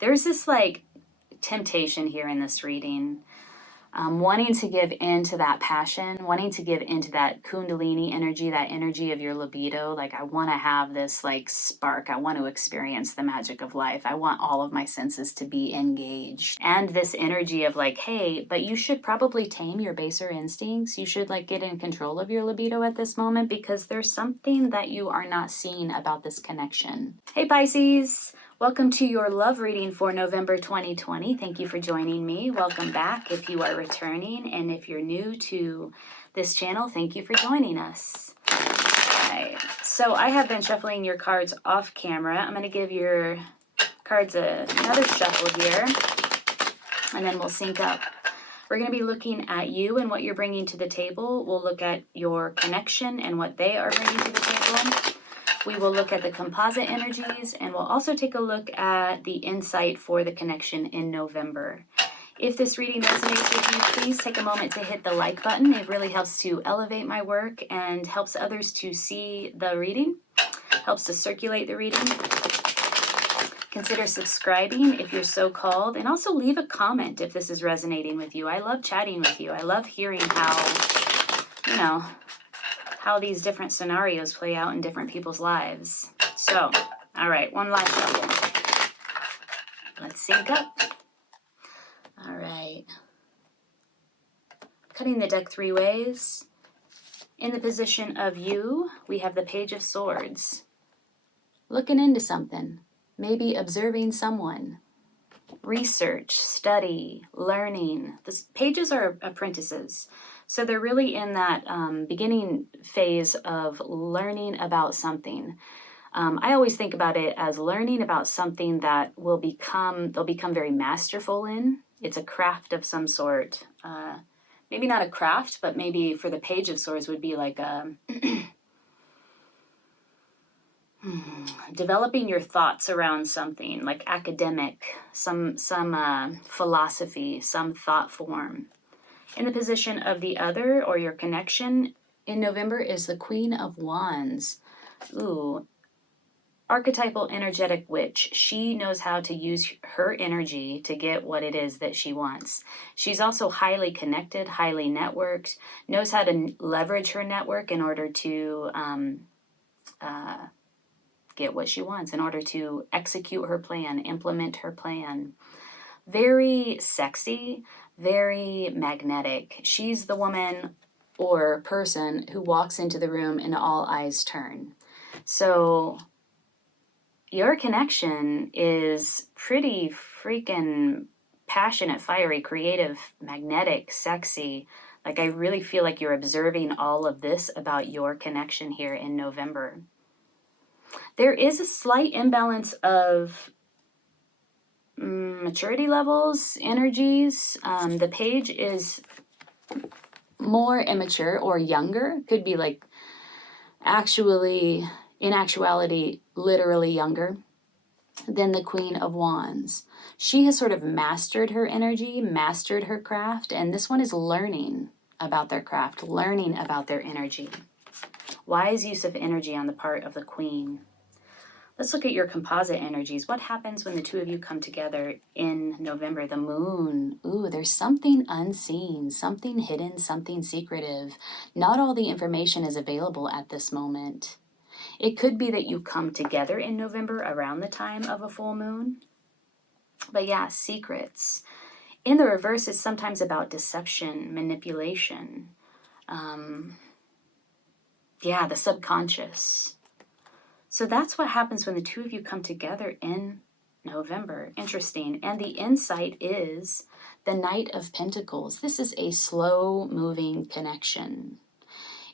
There's this like temptation here in this reading. Wanting to give into that passion, wanting to give into that kundalini energy, that energy of your libido. Like, I want to have this like spark. I want to experience the magic of life. I want all of my senses to be engaged. And this energy of like, hey, but you should probably tame your baser instincts. You should like get in control of your libido at this moment, because there's something that you are not seeing about this connection. Hey Pisces! Welcome to your love reading for November 2020. Thank you for joining me. Welcome back if you are returning. And if you're new to this channel, thank you for joining us. All right. So I have been shuffling your cards off camera. I'm going to give your cards another shuffle here, and then we'll sync up. We're going to be looking at you and what you're bringing to the table. We'll look at your connection and what they are bringing to the table. We will look at the composite energies, and we'll also take a look at the insight for the connection in November. If this reading resonates with you, please take a moment to hit the like button. It really helps to elevate my work and helps others to see the reading, helps to circulate the reading. Consider subscribing if you're so called, and also leave a comment if this is resonating with you. I love chatting with you. I love hearing how, how these different scenarios play out in different people's lives. So, all right, one last shuffle. Let's sync up. All right. Cutting the deck 3 ways. In the position of you, we have the Page of Swords. Looking into something. Maybe observing someone. Research, study, learning. The pages are apprentices. So they're really in that beginning phase of learning about something. I always think about it as learning about something that they'll become very masterful in. It's a craft of some sort. Maybe not a craft, but maybe for the Page of Swords would be like a developing your thoughts around something, like academic, some philosophy, some thought form. In the position of the other, or your connection in November, is the Queen of Wands. Ooh, archetypal energetic witch. She knows how to use her energy to get what it is that she wants. She's also highly connected, highly networked, knows how to leverage her network in order to get what she wants, in order to execute her plan, implement her plan. Very sexy, very magnetic. She's the woman or person who walks into the room and all eyes turn. So your connection is pretty freaking passionate, fiery, creative, magnetic, sexy. Like, I really feel like you're observing all of this about your connection here in November. There is a slight imbalance of maturity levels, energies. The page is more immature or younger. Could be like in actuality, literally younger than the Queen of Wands. She has sort of mastered her energy, mastered her craft, and this one is learning about their craft, learning about their energy. Wise use of energy on the part of the Queen. Let's look at your composite energies. What happens when the two of you come together in November? The moon. Ooh, there's something unseen, something hidden, something secretive. Not all the information is available at this moment. It could be that you come together in November around the time of a full moon. But yeah, secrets. In the reverse, it's sometimes about deception, manipulation. The subconscious. So that's what happens when the two of you come together in November. Interesting. And the insight is the Knight of Pentacles. This is a slow-moving connection.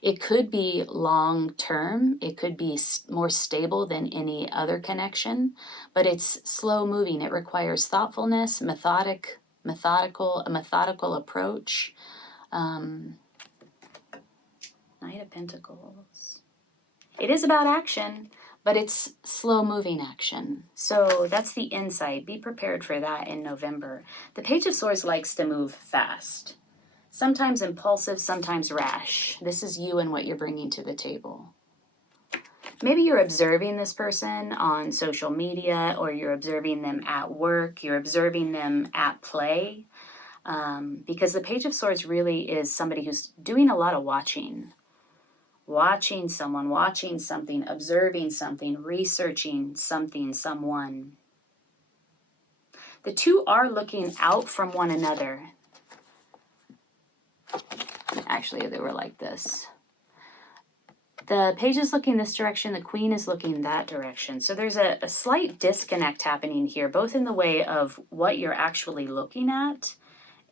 It could be long-term. It could be more stable than any other connection, but it's slow-moving. It requires thoughtfulness, a methodical approach. Knight of Pentacles. It is about action, but it's slow-moving action. So that's the insight. Be prepared for that in November. The Page of Swords likes to move fast. Sometimes impulsive, sometimes rash. This is you and what you're bringing to the table. Maybe you're observing this person on social media, or you're observing them at work, you're observing them at play, because the Page of Swords really is somebody who's doing a lot of watching. Watching someone, watching something, observing something, researching something, someone. The two are looking out from one another. Actually, they were like this. The page is looking this direction, the queen is looking that direction. So there's a slight disconnect happening here, both in the way of what you're actually looking at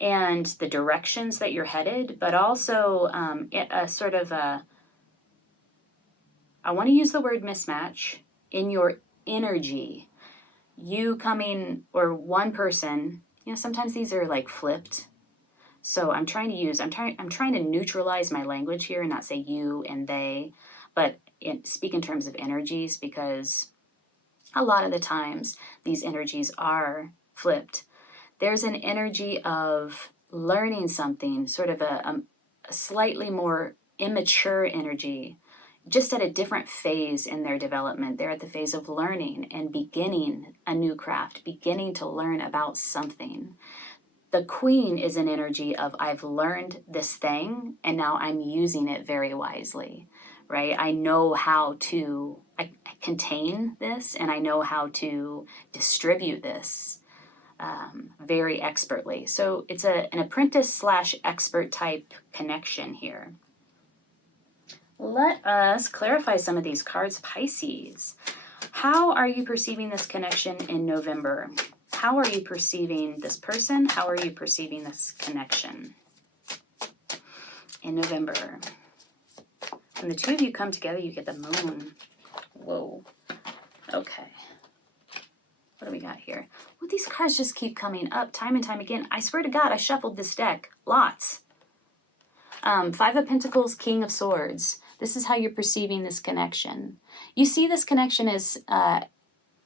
and the directions that you're headed, but also a sort of a, I want to use the word mismatch in your energy. You coming, or one person, you know, sometimes these are like flipped. So I'm trying to neutralize my language here and not say you and they, but speak in terms of energies, because a lot of the times these energies are flipped. There's an energy of learning something, sort of a slightly more immature energy, just at a different phase in their development. They're at the phase of learning and beginning a new craft, beginning to learn about something. The queen is an energy of, I've learned this thing and now I'm using it very wisely, right? I know how to I contain this, and I know how to distribute this very expertly. So it's an apprentice / expert type connection here. Let us clarify some of these cards, Pisces. How are you perceiving this connection in November? How are you perceiving this person? How are you perceiving this connection in November? When the two of you come together, you get the moon. Whoa. Okay. What do we got here? Well, these cards just keep coming up time and time again. I swear to God, I shuffled this deck. Lots. Five of Pentacles, King of Swords. This is how you're perceiving this connection. You see this connection as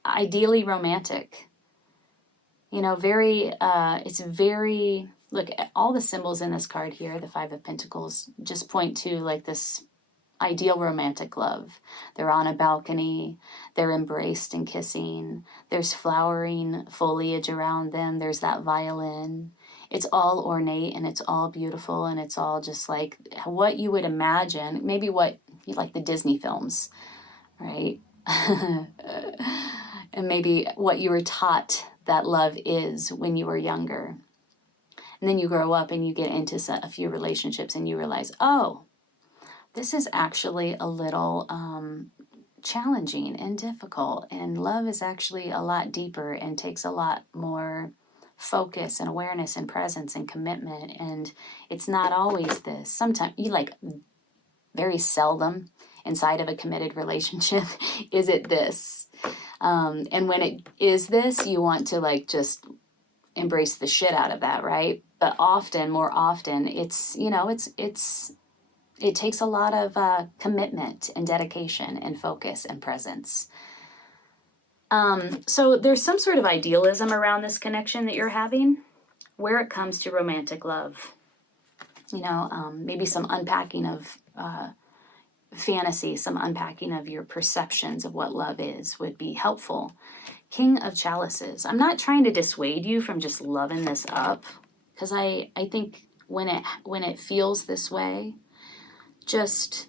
ideally romantic. You know, it's very, look, all the symbols in this card here, the Five of Pentacles, just point to like this ideal romantic love. They're on a balcony, they're embraced and kissing, there's flowering foliage around them, there's that violin. It's all ornate and it's all beautiful and it's all just like what you would imagine, maybe what you like the Disney films, right? And maybe what you were taught that love is when you were younger. And then you grow up and you get into a few relationships and you realize, oh, this is actually a little challenging and difficult. And love is actually a lot deeper and takes a lot more focus and awareness and presence and commitment. And it's not always this. Sometimes, very seldom inside of a committed relationship is it this. And when it is this, you want to just embrace the shit out of that, right? But more often, it takes a lot of commitment and dedication and focus and presence. So there's some sort of idealism around this connection that you're having where it comes to romantic love. Maybe some unpacking of fantasy, some unpacking of your perceptions of what love is would be helpful. King of Chalices. I'm not trying to dissuade you from just loving this up, because I think when it feels this way, just,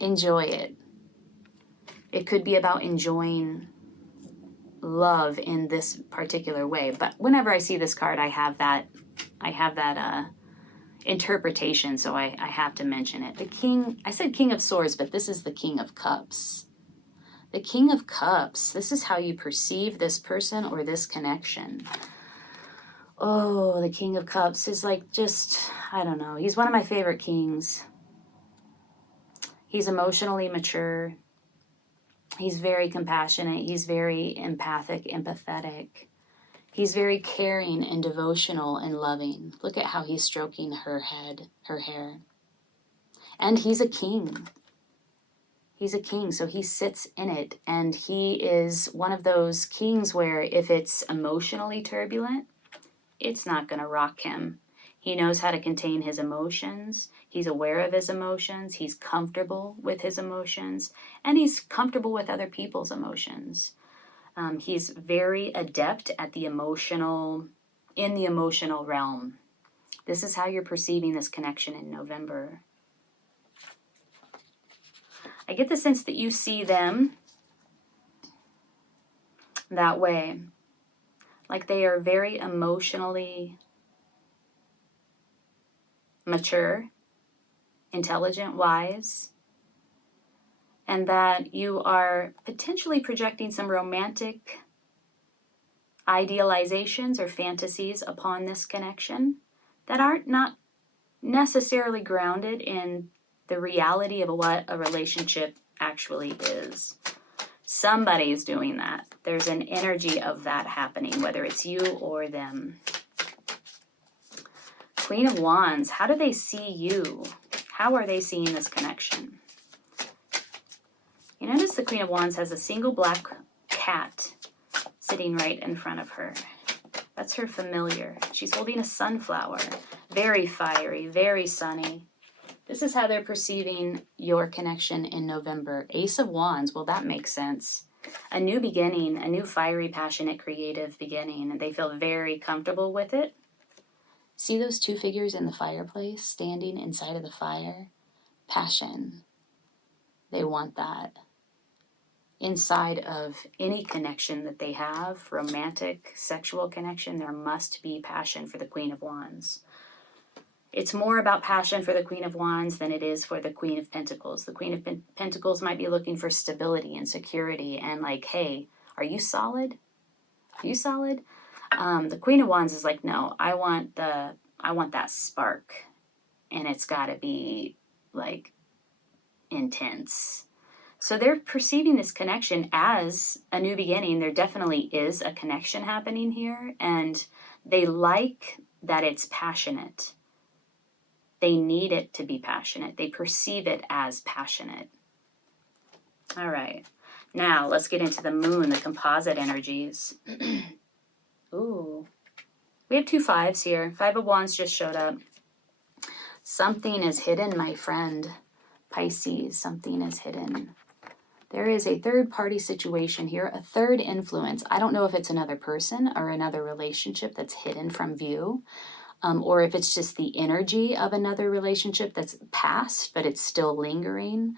enjoy it. It could be about enjoying love in this particular way. But whenever I see this card, I have that interpretation, so I have to mention it. The King, I said King of Swords, but this is the King of Cups. The King of Cups, this is how you perceive this person or this connection. Oh, the King of Cups is I don't know, he's one of my favorite kings. He's emotionally mature. He's very compassionate. He's very empathic, empathetic. He's very caring and devotional and loving. Look at how he's stroking her head, her hair. And he's a king. He's a king, so he sits in it. And he is one of those kings where if it's emotionally turbulent, it's not going to rock him. He knows how to contain his emotions. He's aware of his emotions. He's comfortable with his emotions. And he's comfortable with other people's emotions. He's very adept at in the emotional realm. This is how you're perceiving this connection in November. I get the sense that you see them that way. Like they are very emotionally mature, intelligent, wise, and that you are potentially projecting some romantic idealizations or fantasies upon this connection that aren't not necessarily grounded in the reality of what a relationship actually is. Somebody's doing that. There's an energy of that happening, whether it's you or them. Queen of Wands, how do they see you? How are they seeing this connection? You notice the Queen of Wands has a single black cat sitting right in front of her. That's her familiar. She's holding a sunflower. Very fiery, very sunny. This is how they're perceiving your connection in November. Ace of Wands, well, that makes sense. A new beginning, a new fiery, passionate, creative beginning. And they feel very comfortable with it. See those two figures in the fireplace standing inside of the fire? Passion. They want that. Inside of any connection that they have, romantic, sexual connection, there must be passion for the Queen of Wands. It's more about passion for the Queen of Wands than it is for the Queen of Pentacles. The Queen of Pentacles might be looking for stability and security and like, hey, are you solid? Are you solid? The Queen of Wands is like, no, I want that spark, and it's got to be like intense. So they're perceiving this connection as a new beginning. There definitely is a connection happening here, and they like that it's passionate. They need it to be passionate. They perceive it as passionate. All right. Now, let's get into the moon, the composite energies. Ooh. We have 2 5s here. 5 of Wands just showed up. Something is hidden, my friend. Pisces, something is hidden. There is a third-party situation here, a third influence. I don't know if it's another person or another relationship that's hidden from view, or if it's just the energy of another relationship that's past, but it's still lingering,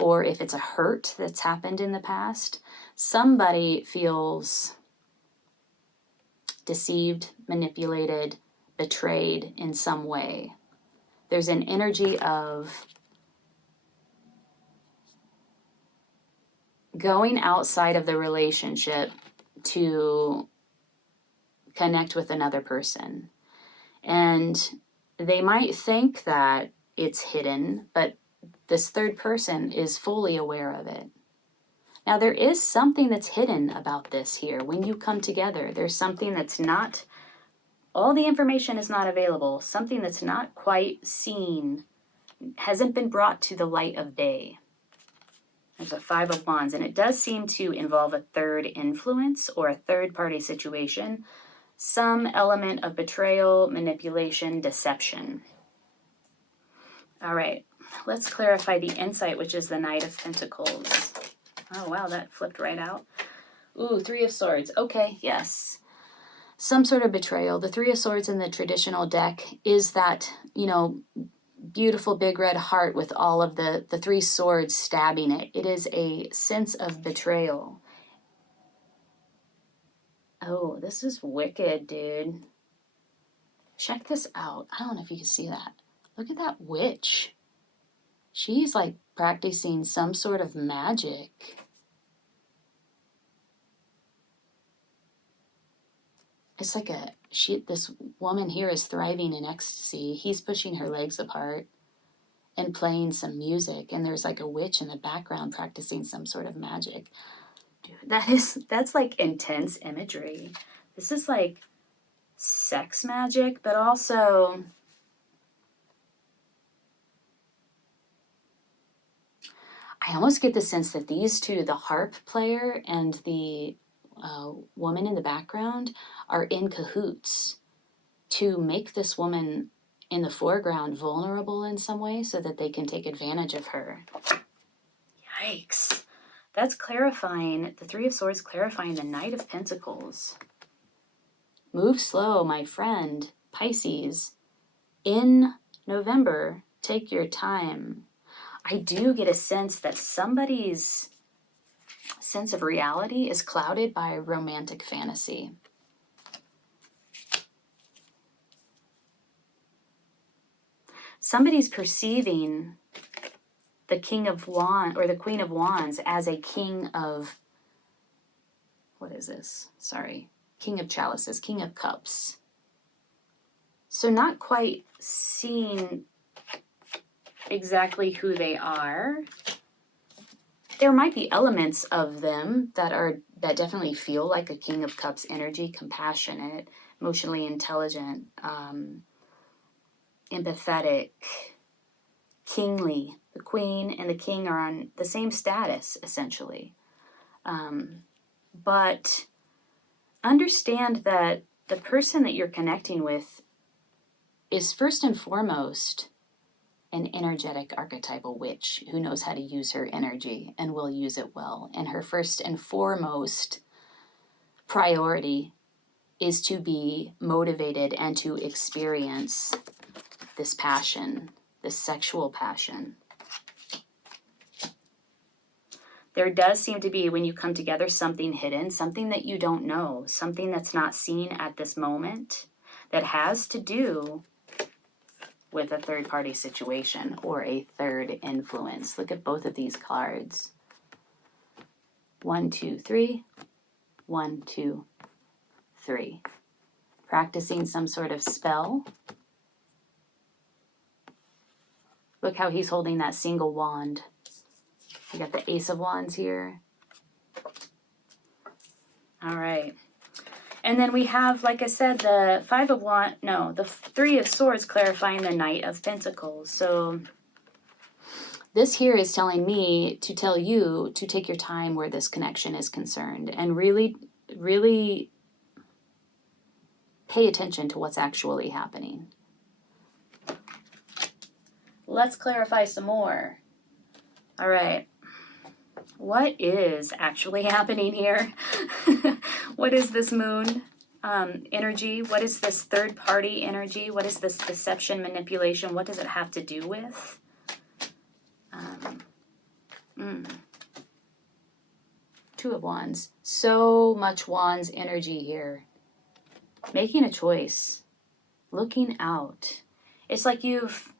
or if it's a hurt that's happened in the past. Somebody feels deceived, manipulated, betrayed in some way. There's an energy of going outside of the relationship to connect with another person. And they might think that it's hidden, but this third person is fully aware of it. Now, there is something that's hidden about this here. When you come together, there's something that's not, all the information is not available. Something that's not quite seen, hasn't been brought to the light of day. There's a 5 of Wands, and it does seem to involve a third influence or a third-party situation. Some element of betrayal, manipulation, deception. All right, let's clarify the insight, which is the Knight of Pentacles. Oh, wow, that flipped right out. Ooh, 3 of Swords. Okay, yes. Some sort of betrayal. The 3 of Swords in the traditional deck is that, beautiful big red heart with all of the 3 swords stabbing it. It is a sense of betrayal. Oh, this is wicked, dude. Check this out. I don't know if you can see that. Look at that witch. She's like practicing some sort of magic. It's like this woman here is thriving in ecstasy. He's pushing her legs apart and playing some music. And there's like a witch in the background practicing some sort of magic. Dude, that's like intense imagery. This is like sex magic, but also I almost get the sense that these two, the harp player and the woman in the background, are in cahoots. to make this woman in the foreground vulnerable in some way so that they can take advantage of her. Yikes. That's clarifying, the Three of Swords clarifying the Knight of Pentacles. Move slow, my friend, Pisces. In November, take your time. I do get a sense that somebody's sense of reality is clouded by romantic fantasy. Somebody's perceiving the King of Wands or the Queen of Wands as a king of, what is this? Sorry. King of Chalices, King of Cups. So not quite seeing exactly who they are. There might be elements of them that definitely feel like a King of Cups energy, compassionate, emotionally intelligent, empathetic, kingly. The Queen and the King are on the same status, essentially. But understand that the person that you're connecting with is first and foremost an energetic archetypal witch who knows how to use her energy and will use it well. And her first and foremost priority is to be motivated and to experience this passion, this sexual passion. There does seem to be, when you come together, something hidden, something that you don't know, something that's not seen at this moment that has to do with a third-party situation or a third influence. Look at both of these cards. 1, 2, 3. 1, 2, 3. Practicing some sort of spell. Look how he's holding that single wand. You got the Ace of Wands here. All right. And then we have, like I said, the the Three of Swords clarifying the Knight of Pentacles. So this here is telling me to tell you to take your time where this connection is concerned and really, really pay attention to what's actually happening. Let's clarify some more. All right. What is actually happening here? What is this moon energy? What is this third party energy? What is this deception, manipulation? What does it have to do with? Two of Wands. So much Wands energy here. Making a choice. Looking out. It's like you've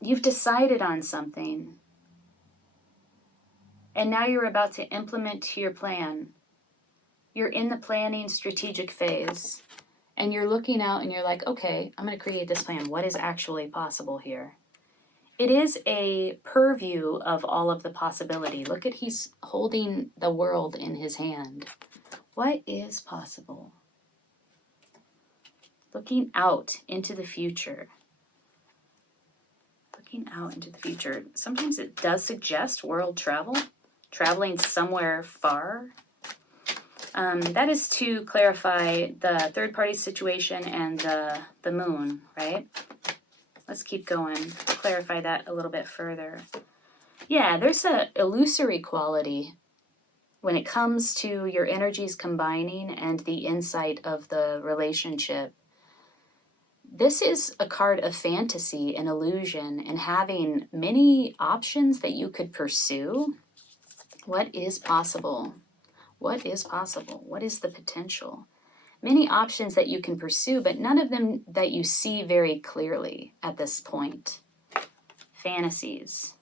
decided on something. And now you're about to implement your plan. You're in the planning strategic phase. And you're looking out and you're like, okay, I'm going to create this plan. What is actually possible here? It is a purview of all of the possibility. Look at, he's holding the world in his hand. What is possible? Looking out into the future. Looking out into the future. Sometimes it does suggest world travel. Traveling somewhere far. That is to clarify the third-party situation and the moon, right? Let's keep going. Clarify that a little bit further. Yeah, there's a illusory quality when it comes to your energies combining and the insight of the relationship. This is a card of fantasy and illusion and having many options that you could pursue. What is possible? What is possible? What is the potential? Many options that you can pursue, but none of them that you see very clearly at this point. Fantasies,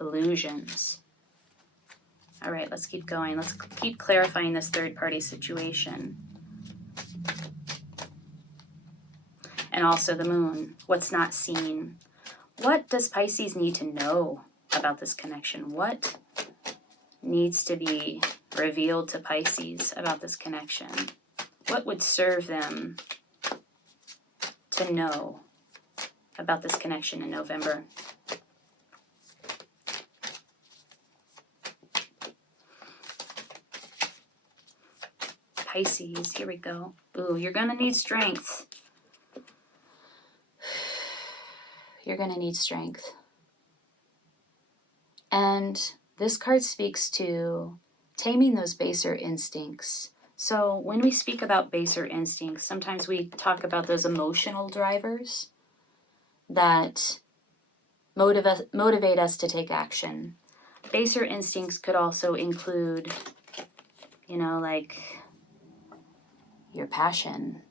illusions. All right, let's keep going. Let's keep clarifying this third-party situation. And also the moon, what's not seen. What does Pisces need to know about this connection? What needs to be revealed to Pisces about this connection? What would serve them to know about this connection in November? Pisces. Here we go. Ooh, you're going to need strength. You're going to need strength. And this card speaks to taming those baser instincts. So when we speak about baser instincts, sometimes we talk about those emotional drivers that motivate us to take action. Baser instincts could also include, you know, like your passion,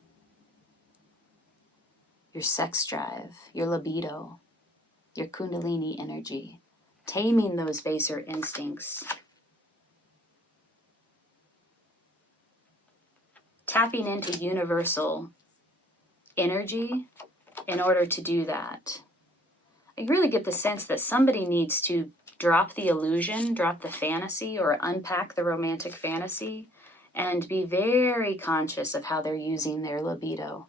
your sex drive, your libido, your kundalini energy. Taming those baser instincts. Tapping into universal energy in order to do that. I really get the sense that somebody needs to drop the illusion, drop the fantasy, or unpack the romantic fantasy, and be very conscious of how they're using their libido,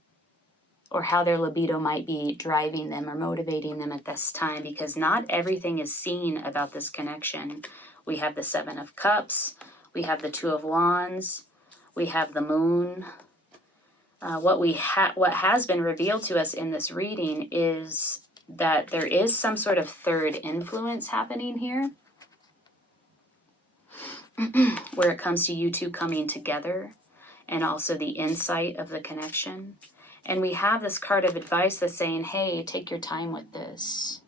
or how their libido might be driving them or motivating them at this time, because not everything is seen about this connection. We have the Seven of Cups, we have the Two of Wands, we have the Moon. What has been revealed to us in this reading is that there is some sort of third influence happening here, where it comes to you two coming together, and also the insight of the connection. And we have this card of advice that's saying, hey, take your time with this.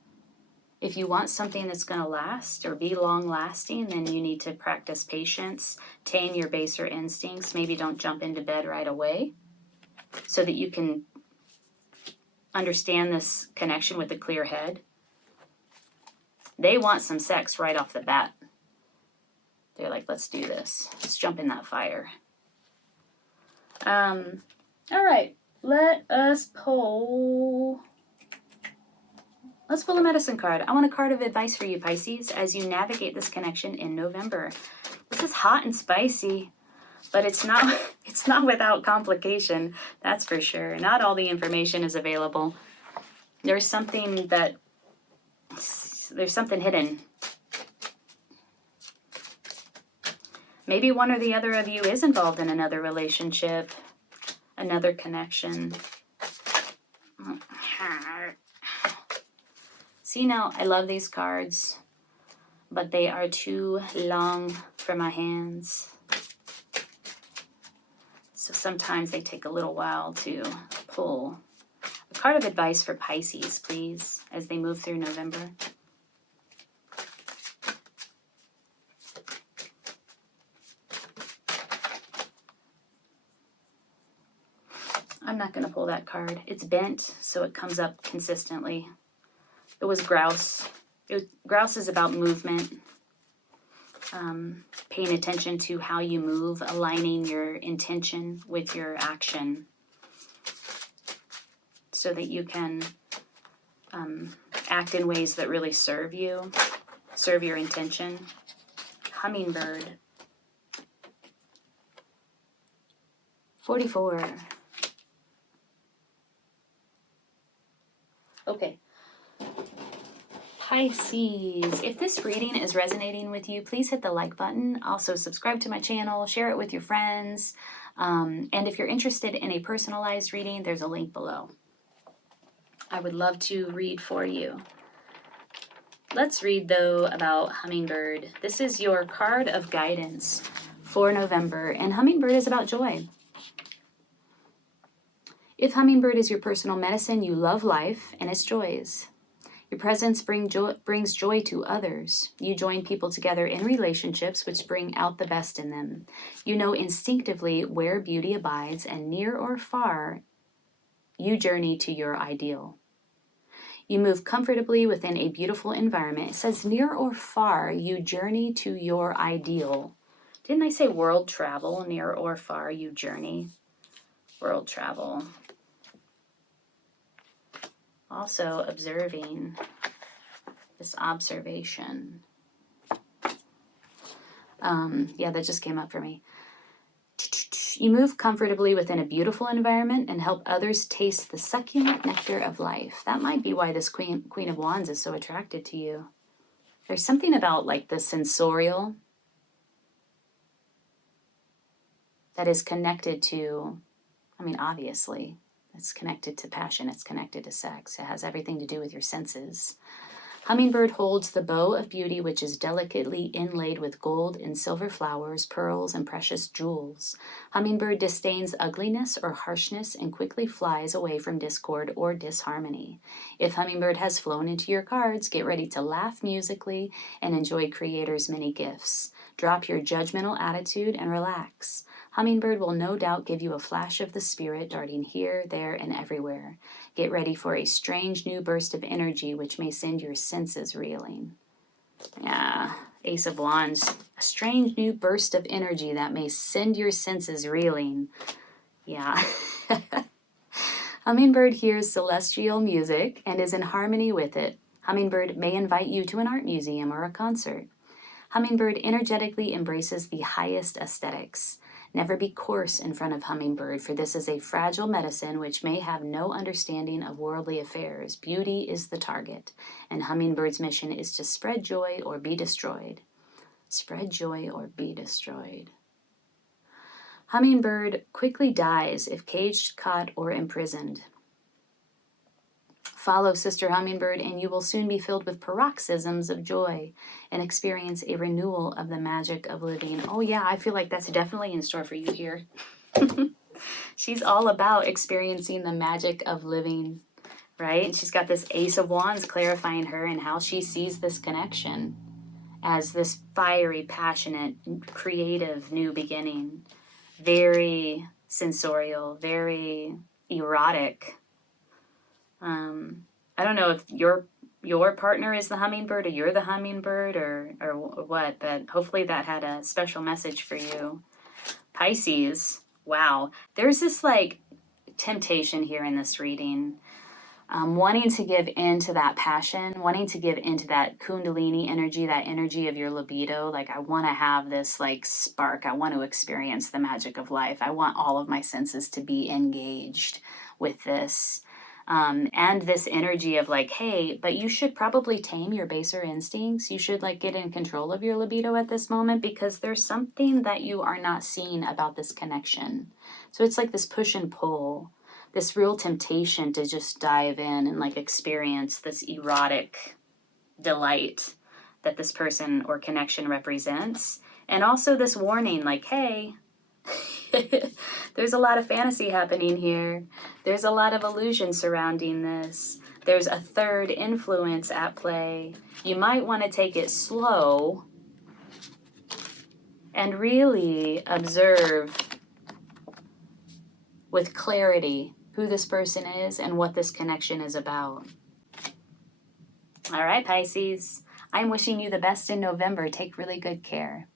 If you want something that's going to last or be long-lasting, then you need to practice patience, tame your baser instincts. Maybe don't jump into bed right away so that you can understand this connection with a clear head. They want some sex right off the bat. They're like, let's do this. Let's jump in that fire. All right. Let's pull a medicine card. I want a card of advice for you, Pisces, as you navigate this connection in November. This is hot and spicy, but it's not without complication, that's for sure. Not all the information is available. There's something hidden. Maybe one or the other of you is involved in another relationship, another connection. See, now I love these cards, but they are too long for my hands. So sometimes they take a little while to pull. A card of advice for Pisces, please, as they move through November. I'm not going to pull that card. It's bent, so it comes up consistently. It was grouse. Grouse is about movement, paying attention to how you move, aligning your intention with your action so that you can act in ways that really serve you, serve your intention. Hummingbird. 44. Okay. Pisces, if this reading is resonating with you, please hit the like button. Also subscribe to my channel, share it with your friends. And if you're interested in a personalized reading, there's a link below. I would love to read for you. Let's read, though, about Hummingbird. This is your card of guidance for November, and Hummingbird is about joy. If Hummingbird is your personal medicine, you love life and its joys. Your presence brings joy to others. You join people together in relationships which bring out the best in them. You know instinctively where beauty abides, and near or far, you journey to your ideal. You move comfortably within a beautiful environment. It says near or far, you journey to your ideal. Didn't I say world travel? Near or far, you journey. World travel. Also observing, this observation. Yeah, that just came up for me. You move comfortably within a beautiful environment and help others taste the succulent nectar of life. That might be why this Queen of Wands is so attracted to you. There's something about like the sensorial that is connected to, obviously, it's connected to passion, it's connected to sex, it has everything to do with your senses. Hummingbird holds the bow of beauty, which is delicately inlaid with gold and silver flowers, pearls, and precious jewels. Hummingbird disdains ugliness or harshness and quickly flies away from discord or disharmony. If Hummingbird has flown into your cards, get ready to laugh musically and enjoy Creator's many gifts. Drop your judgmental attitude and relax. Hummingbird will no doubt give you a flash of the spirit darting here, there, and everywhere. Get ready for a strange new burst of energy which may send your senses reeling. Yeah, Ace of Wands. A strange new burst of energy that may send your senses reeling. Yeah. Hummingbird hears celestial music and is in harmony with it. Hummingbird may invite you to an art museum or a concert. Hummingbird energetically embraces the highest aesthetics. Never be coarse in front of Hummingbird, for this is a fragile medicine which may have no understanding of worldly affairs. Beauty is the target, and Hummingbird's mission is to spread joy or be destroyed. Spread joy or be destroyed. Hummingbird quickly dies if caged, caught, or imprisoned. Follow Sister Hummingbird, and you will soon be filled with paroxysms of joy and experience a renewal of the magic of living. Oh yeah, I feel like that's definitely in store for you here. She's all about experiencing the magic of living, right? She's got this Ace of Wands clarifying her and how she sees this connection as this fiery, passionate, creative new beginning. Very sensorial, very erotic. I don't know if your partner is the hummingbird or you're the hummingbird or what, but hopefully that had a special message for you. Pisces, wow. There's this like temptation here in this reading. Wanting to give into that passion, wanting to give into that kundalini energy, that energy of your libido. Like, I want to have this like spark. I want to experience the magic of life. I want all of my senses to be engaged with this. And this energy of like, hey, but you should probably tame your baser instincts. You should like get in control of your libido at this moment because there's something that you are not seeing about this connection. So it's like this push and pull, this real temptation to just dive in and like experience this erotic delight that this person or connection represents. And also this warning like, hey, there's a lot of fantasy happening here. There's a lot of illusion surrounding this. There's a third influence at play. You might want to take it slow and really observe with clarity who this person is and what this connection is about. All right, Pisces. I'm wishing you the best in November. Take really good care.